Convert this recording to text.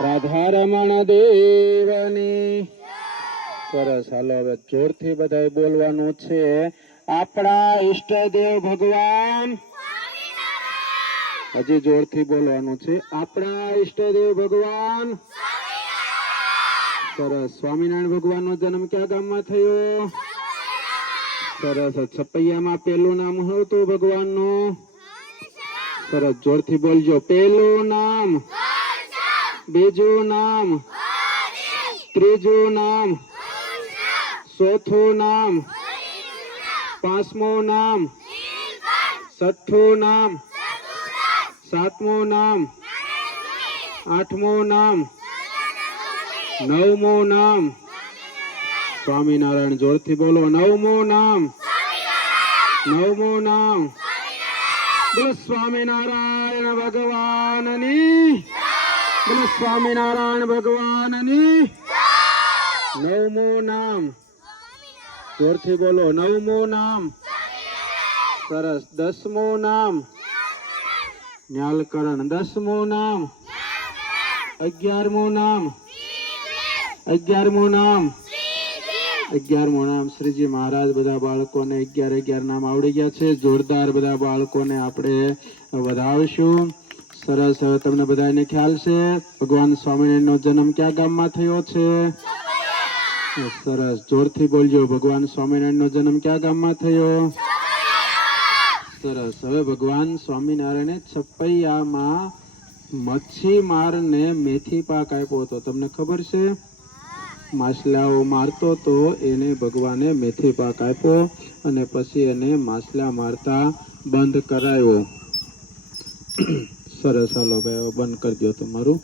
રાધારમણ દેવની સરસ. હાલો હવે જોરથી બધાએ બોલવાનું છે. આપણા ઈષ્ટદેવ ભગવાન. હજી જોરથી બોલવાનું છે. આપણા ઈષ્ટદેવ ભગવાન. સરસ. સ્વામિનારાયણ ભગવાનનો જન્મ કયા ગામમાં થયો? સરસ. છપૈયામાં પેલું નામ શું હતું ભગવાનનું? સરસ. જોરથી બોલજો. પેલું નામ, બીજું નામ, ત્રીજું નામ, ચોથું નામ, પાંચમું નામ, છઠ્ઠું નામ, સાતમું નામ, આઠમું નામ, નવમું નામ. સ્વામિનારાયણ. જોરથી બોલો. નવમું નામ, નવમું નામ. બોલો સ્વામિનારાયણ ભગવાનની. બોલો સ્વામિનારાયણ ભગવાનની. નવમું નામ. જોરથી બોલો. નવમું નામ. સરસ. 10મું નામ ન્યાલકરણ. 10મું નામ. 11મું નામ. 11મું નામ. 11મું નામ શ્રીજી મહારાજ. બધા બાળકોને 11 નામ આવડી ગયા છે. જોરદાર બધા બાળકોને આપણે વધાવીશું. સરસ. હવે તમને બધાને ખ્યાલ છે ભગવાન સ્વામિનારાયણનો જન્મ કયા ગામમાં થયો છે? સરસ. જોરથી બોલજો. ભગવાન સ્વામિનારાયણનો જન્મ કયા ગામમાં થયો? સરસ. હવે ભગવાન સ્વામિનારાયણે છપૈયામાં મચ્છીમારને મેથી પાક આપ્યો હતો. તમને ખબર છે? માછલાઓ મારતો તો એને ભગવાને મેથી પાક આપ્યો અને પછી એને માછલા મારતા બંધ કરાયો. સરસ. હાલો ભાઈ બંધ કરી દો તમારું.